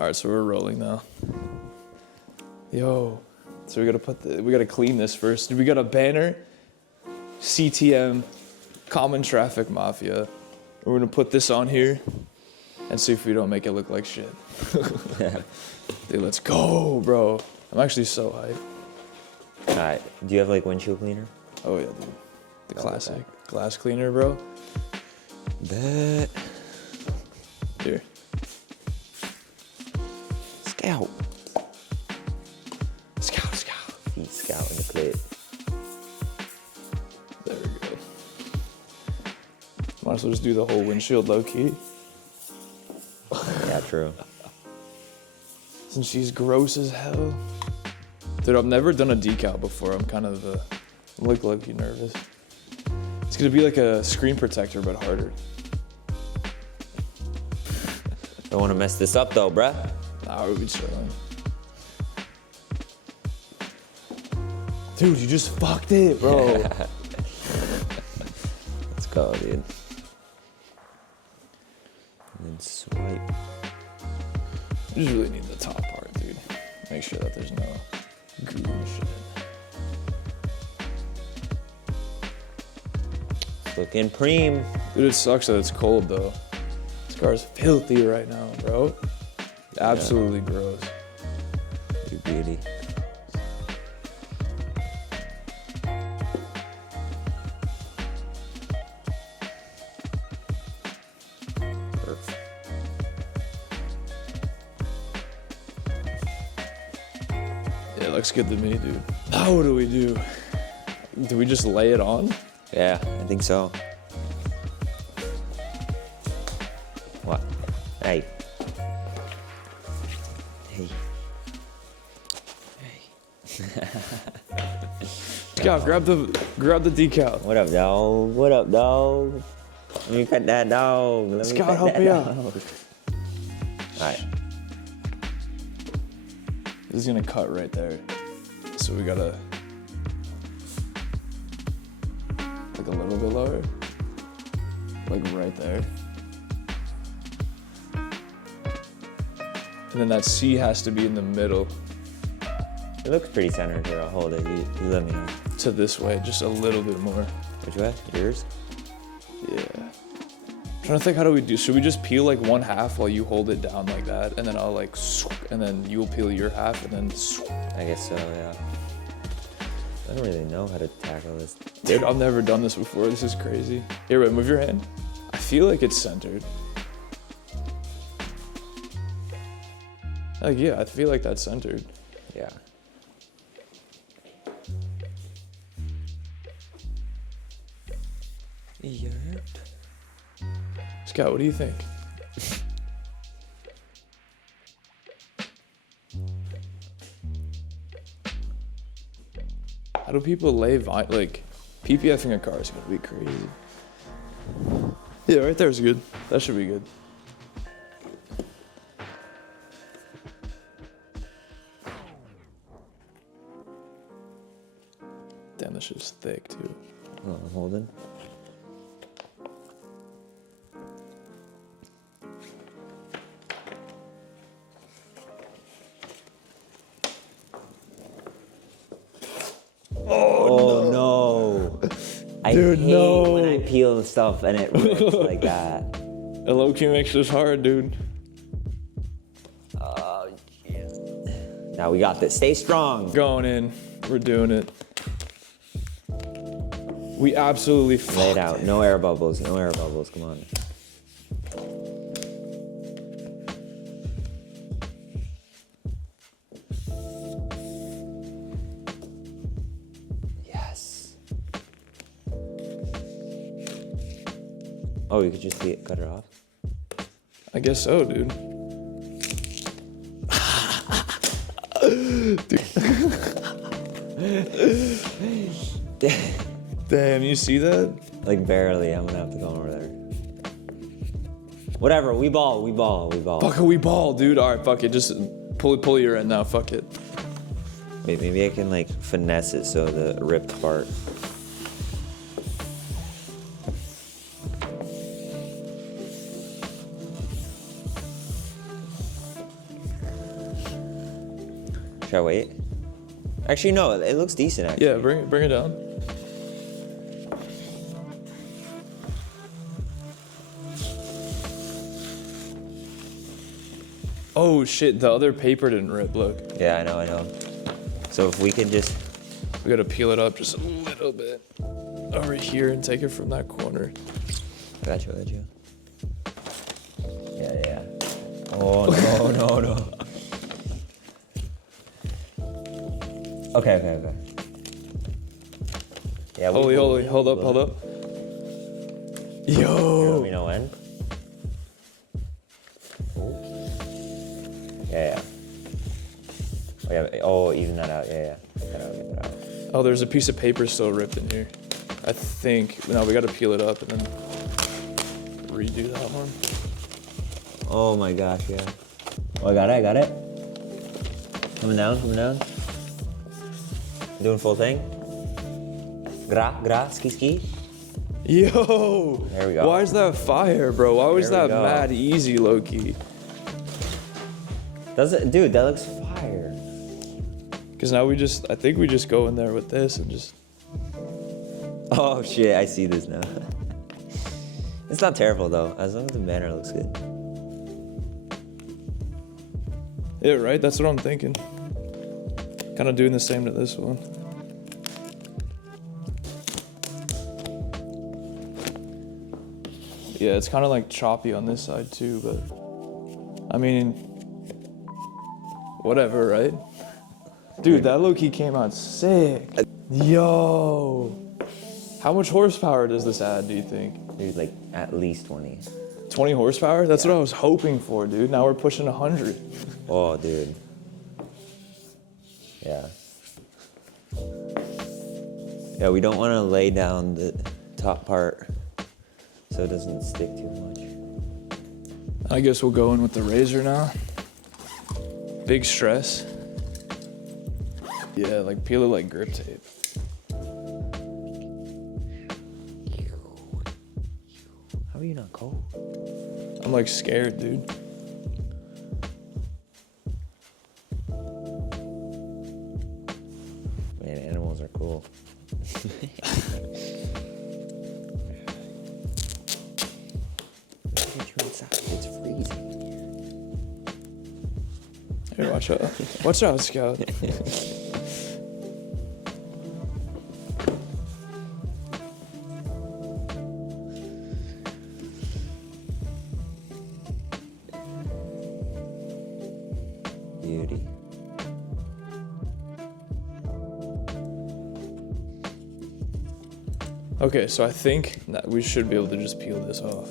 All right, so we're rolling now. Yo, so we gotta clean this first. We got a banner, CTM, Common Traffic Mafia. We're gonna put this on here and see if we don't make it look like shit. Dude, let's go, bro. I'm actually so hyped. All right, do you have like windshield cleaner? Oh yeah, dude. The classic glass cleaner, bro. Bet. Here. Scout. He's scouting the clip. There we go. Might as well just do the whole windshield low key. Yeah, true. Since she's gross as hell. Dude, I've never done a decal before. I'm kind of low-key nervous. It's gonna be like a screen protector, but harder. Don't want to mess this up though, bruh. Nah, we'll be chilling. Dude, you just fucked it, bro. Let's go, dude. And then swipe. You just really need the top part, dude. Make sure that there's no goo and shit. Looking preem. Dude, it sucks that it's cold though. This car's filthy right now, bro. Absolutely gross. You beauty. Perfect. Yeah, it looks good to me, dude. Now what do we do? Do we just lay it on? Yeah, I think so. What? Hey. Hey. Scout, grab the decal. What up, dog? What up, dog? Let me pet that dog. Let me Scout, pet help that me out. dog. All right. This is gonna cut right there. So we gotta like a little bit lower. Like right there. And then that C has to be in the middle It looks pretty centered here. I'll hold it. You let me know. to this way, just a little bit more. Which way? Yours? Yeah. Trying to think, how do we do? Should we just peel like one half while you hold it down like that, and then I'll like, and then you'll peel your half, and then. I guess so, yeah. I don't really know how to tackle this. Dude, I've never done this before. This is crazy. Here, wait, move your hand. I feel like it's centered. Like, yeah, I feel like that's centered. Yeah. Yep. Scott, what do you think? How do people lay like PPFing a car is gonna be crazy. Yeah, right there's good. That should be good. Damn, this shit's thick too. Oh, I'm holding. Oh no! I Dude, hate no. when I peel stuff and it rips like that. It low-key makes this hard, dude. Oh, yeah. Now we got this. Stay strong. Going in. We're doing it. We absolutely Lay it fucked out. No air bubbles. No air bubbles. Come on. Yes. Oh, you could just cut it off. I guess so, dude. Damn, you see that? Like barely. I'm gonna have to go over there. Whatever. We ball. Fuck it, we ball, dude. All right, fuck it. Just pull your end now. Fuck it. Wait, maybe I can like finesse it so the ripped part. Should I wait? Actually, no. It looks decent. Actually. Yeah, bring it down. Oh shit! The other paper didn't rip. Look. Yeah, I know. So if we can just. We gotta peel it up just a little bit over here and take it from that corner. Got you. Yeah. Oh no. Okay. Yeah. Holy, hold up. Yo. Let me know when. Yeah. Oh, even that out. Yeah. Get that out. Oh, there's a piece of paper still ripped in here. I think. No, we gotta peel it up and then redo that one. Oh my gosh, yeah. Oh, I got it. Coming down. Doing full thing. Ski. Yo. There we go. Why is that fire, bro? Why was There we that go. mad easy, low-key? Does it, dude? That looks fire. Because now I think we just go in there with this and just... Oh shit, I see this now. It's not terrible though, as long as the banner looks good. Yeah, right? That's what I'm thinking. Kind of doing the same to this one. Yeah, it's kind of like choppy on this side too, but... I mean... Whatever, right? Dude, that low-key came out sick. Yo! How much horsepower does this add, do you think? Dude, like at least 20. 20 horsepower? That's what I was hoping for, dude. Now we're pushing 100. Oh, dude. Yeah. Yeah, we don't want to lay down the top part so it doesn't stick too much. I guess we'll go in with the razor now. Big stress. Yeah, like peel it like grip tape. How are you not cold? I'm like scared, dude. Man, animals are cool. It's freezing. Here, watch out. Watch out, Scout. Beauty. Okay, so I think that we should be able to just peel this off.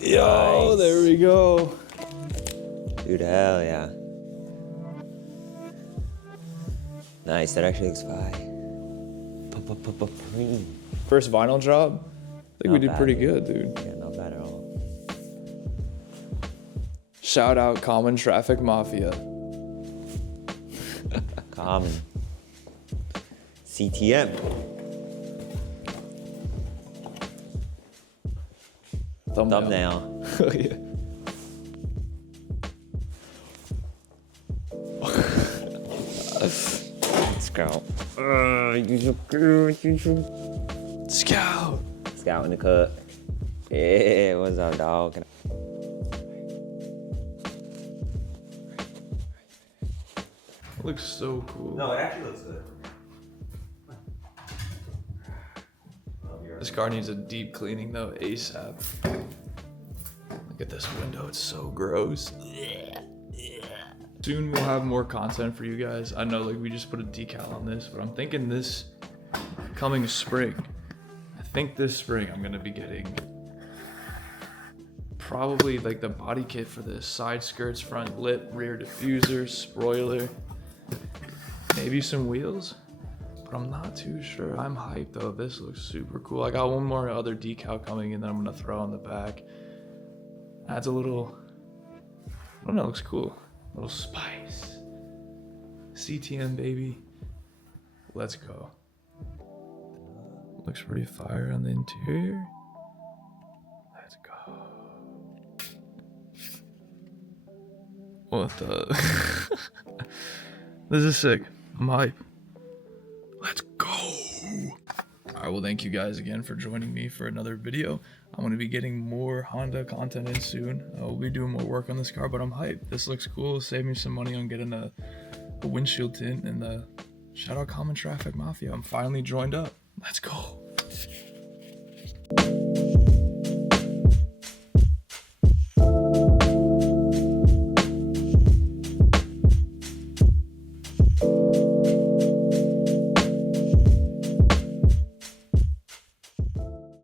Yo, Nice. there we go. Dude, hell yeah. Nice, that actually looks fine. First vinyl job. I think we Not did bad, pretty dude. good, dude. Yeah, not bad at all. Shout out Common Traffic Mafia. Common. CTM. Thumbnail. Oh, yeah. Scout. You so good. You so... Scout. Scout in the cut. Yeah, what's up, dog? Looks so cool. No, it actually looks good. This car needs a deep cleaning though, ASAP. Look at this window, it's so gross. Soon we'll have more content for you guys. I know like we just put a decal on this, but I'm thinking this coming spring. I think this spring I'm gonna be getting probably like the body kit for this. Side skirts, front lip, rear diffuser, spoiler. Maybe some wheels, but I'm not too sure. I'm hyped though. This looks super cool. I got one more other decal coming in that I'm gonna throw on the back. Adds a little, I don't know, looks cool. A little spice. CTM baby. Let's go. Looks pretty fire on the interior. Let's go. What the? This is sick. I'm hype. Let's go. Alright, well, thank you guys again for joining me for another video. I'm going to be getting more Honda content in soon. We'll be doing more work on this car, but I'm hyped. This looks cool. Save me some money on getting a windshield tint, and shout out Common Traffic Mafia. I'm finally joined up. Let's go.